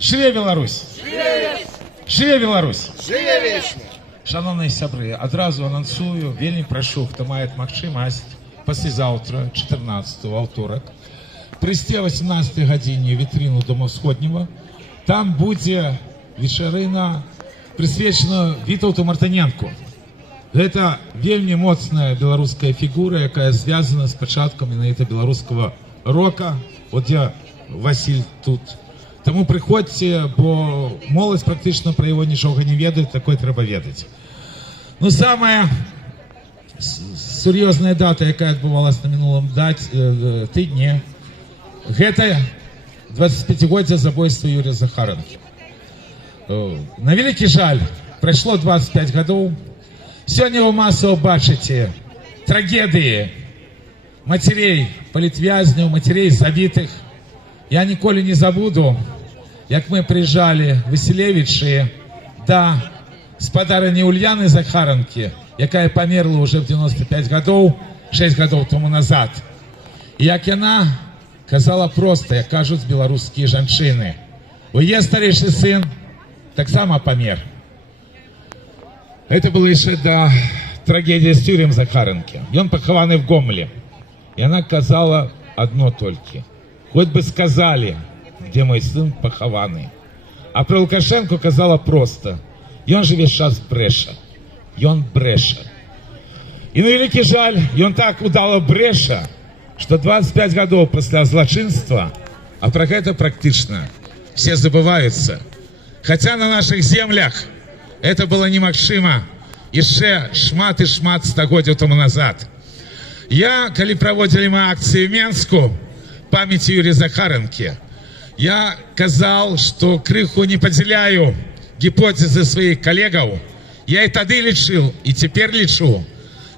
Жыве Беларусь! Жыве Беларусь! Жыве вечна! Шановні сябры, адразу анансую, вельмі прашу, хто мае магчымасць паслязаўтра, 14-го, аўторак, прыйсці о 18 гадзіне ў вітрыну Дома Ўсходняга. Там будзе вечарына, прысвечана Вітаўту Мартыненку. Гэта вельмі моцная беларуская фігура, якая звязана з пачаткам менавіта беларускага рока. От я, Васіль, тут. Таму прыходзьце, бо моладзь практычна пра яго нічога не ведае, такое трэба ведаць. Ну, самая сур'ёзная дата, якая адбывалася на мінулым тыдні, гэта 25-годдзе забойства Юрія Захаранкі. На вялікі жаль, прайшло 25 гадоў. Сёння вы масово бачыце трагедыі мацярей палітвязняў, мацярей забітых. Я ніколі не забуду, як мы прыязджалі Васілевічы да спадарыні Ульяны Захаранкі, якая памерла ўжо в 95 гадоў, 6 гадоў тому назад. І як яна казала проста, як кажуць беларускія жанчыны, яе старэйшы сын таксама памер. Это было яшчэ да трагедіі з Юріем Захаранкі. Ён пахаваны в Гомелі. І яна казала одно толькі: хоть бы сказали, где мой сын пахаваны. А про Лукашенко казала просто: ён же весь час брэша. Ён брэша. І на вялікі жаль, ён так удала брэша, что 25 гадоў пасля злачынства, а про гэта практычна все забываются. Хотя на наших землях это было немагчыма яшчэ шмат і шмат стагоддзяў тому назад. Я, калі праводзілі мы акцыі в Менску памяти Юрия Захаранки, я казал, что крыху не подзяляю гипотезы своих коллегов. Я и тады лічил, и теперь лічу,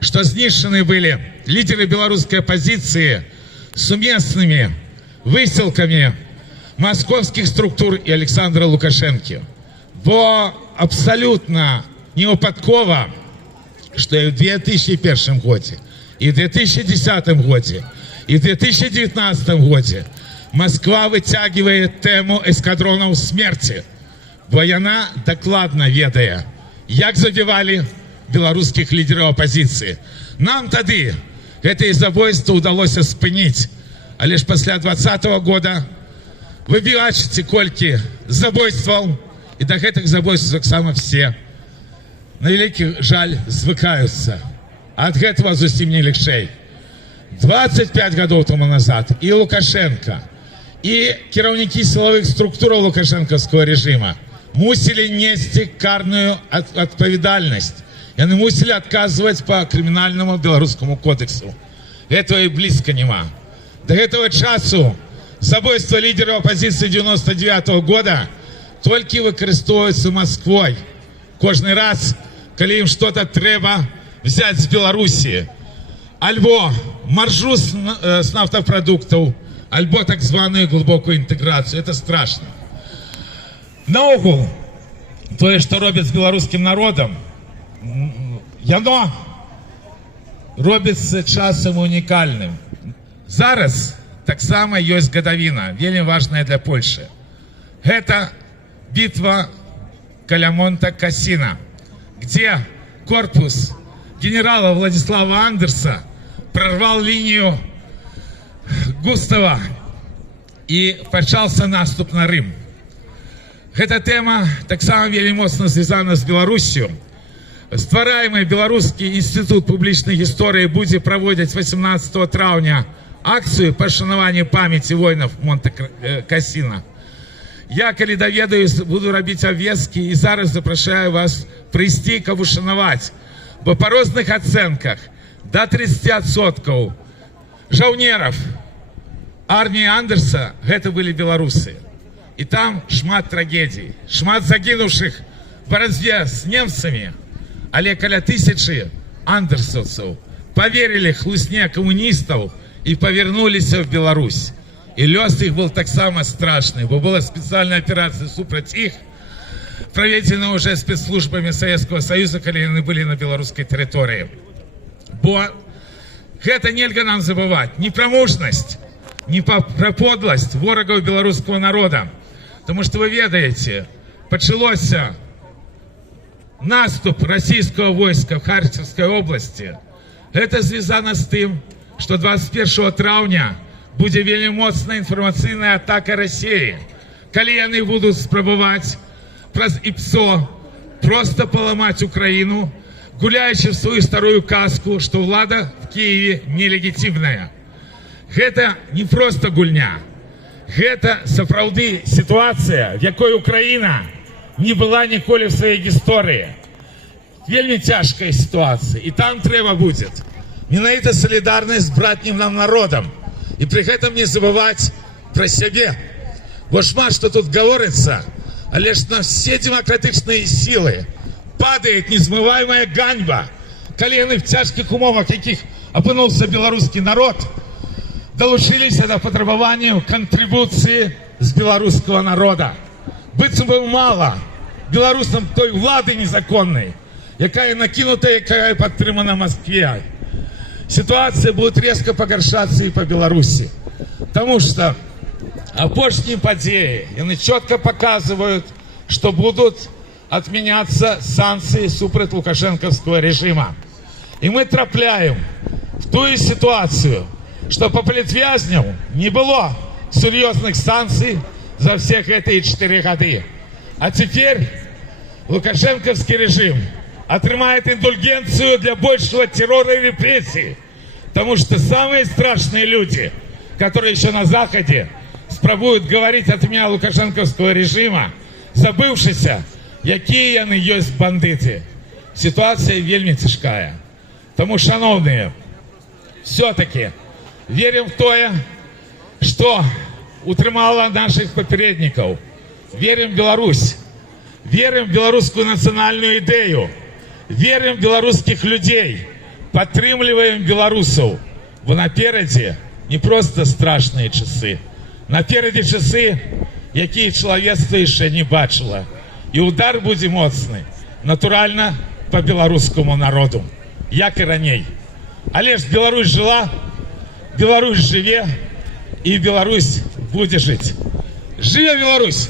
что знішчаны были лидеры белорусской оппозиции сумесными высылками московских структур и Александра Лукашенко. Бо абсолютно невыпадкова, что и в 2001 году, и в 2010 году, и в 2019 году Москва вытягивает тему эскадронов смерти, бо яна докладно ведае, як забивали белорусских лидеров оппозиции. Нам тады это забойство удалось спыніць, а лишь после 2020 года вы бачыце, колькі забойстваў, и до гэтых забойств таксама все, на вялікі жаль, звыкаюцца. Ад гэтага зусім не легчэй. 25 гадоў тому назад и Лукашенко, и кіраўнікі силовых структур лукашенковского режима мусили нести карную адпаведальнасць. Яны мусили отказывать по криминальному белорусскому кодексу. Этого и близко нема. До этого часу забойство лидеров оппозиции 99 года только выкарыстоўваецца Москвой. Кожны раз, калі им что-то трэба взять с Беларуси, альбо маржу с нафтопродуктов, альбо так званую глубокую интеграцию. Это страшно. Наогул, тое, что робят с белорусским народом, яно робіцца часам унікальным. Зараз таксама ёсць гадавіна, вельмі важная для Польши. Это битва каля Монте-Кассино, где корпус генерала Владислава Андерса прорвал линию Густава и пачаўся наступ на Рим. Эта тема таксама вельмі моцна звязана з Беларусью. Ствараемый Беларускі інстытут публічнай гісторыі будзе праводзіць 18 траўня акцыю па шанаванню памяці воінаў Монте-Кассино. Я, калі даведаюсь, буду рабіць абвесткі і зараз запрашаю вас прыйсці, каб ушанаваць. Бо па розных ацэнках до 30% жаўнераў армии Андерса гэта былі беларусы. И там шмат трагедий, шмат загинувших в борьбе с немцами, але каля 1000 андерсовцев поверили хлусне коммунистов и повернулись в Беларусь. И лёс их был таксама страшный, бо была специальная операция супраць их, проведена уже спецслужбами Советского Союза, калі яны были на белорусской территории. Бо гэта нельга нам забывать, ни про мужность, ни про подлость ворогов белорусского народа. Тому що ви ведаєте, почалося наступ российского войска в Харьковской области. Это звязано с тем, что 21 травня будет вельми моцная информационная атака России. Коли они будут спробовать праз ИПСО просто поломать Украину, гуляючи в свою старую казку, что влада в Киеве нелегитимная. Это не просто гульня. Это сапраўды ситуация, в якой Украина не была ніколі в своей истории. Вельми тяжкая ситуация. И там треба будет менавіта солидарность с братнім нам народом. И при этом не забывать про себе. Бо шмат, что тут говорится, але ж на все демократичные силы падает незмываемая ганьба, коли яны в тяжких умовах, яких опынуўся белорусский народ, долучились до потребования контрибуции с белорусского народа. Быццам бы мало белорусам той влады незаконной, якая накинута, якая подтримана в Москве. Ситуация будет резко погоршаться и по Беларуси. Потому что апошние подеи, они четко показывают, что будут отменяться санкции супраць лукашенковского режима. И мы трапляем в ту ситуацию, что по политвязням не было серьезных санкций за всех эти 4 года. А теперь лукашенковский режим отрымает индульгенцию для большего террора и репрессий. Потому что самые страшные люди, которые еще на Заходе спробуют говорить от меня лукашенковского режима, забывшися, якія яны есть бандиты. Ситуация вельми тяжкая. Тому, шановные, все-таки верим в то, что утрымала наших попередников. Верим в Беларусь. Верим в белорусскую национальную идею. Верим в белорусских людей. Падтрымліваем белорусов. Бо напереди не просто страшные часы. Напереди часы, якія чалавецтва яшчэ не бачыла. И удар будет моцны, натурально, по белорусскому народу, як и раней. Але ж Беларусь жила, Беларусь живе, и Беларусь будет жить. Живе Беларусь!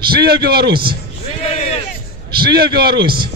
Живе Беларусь! Живе Беларусь!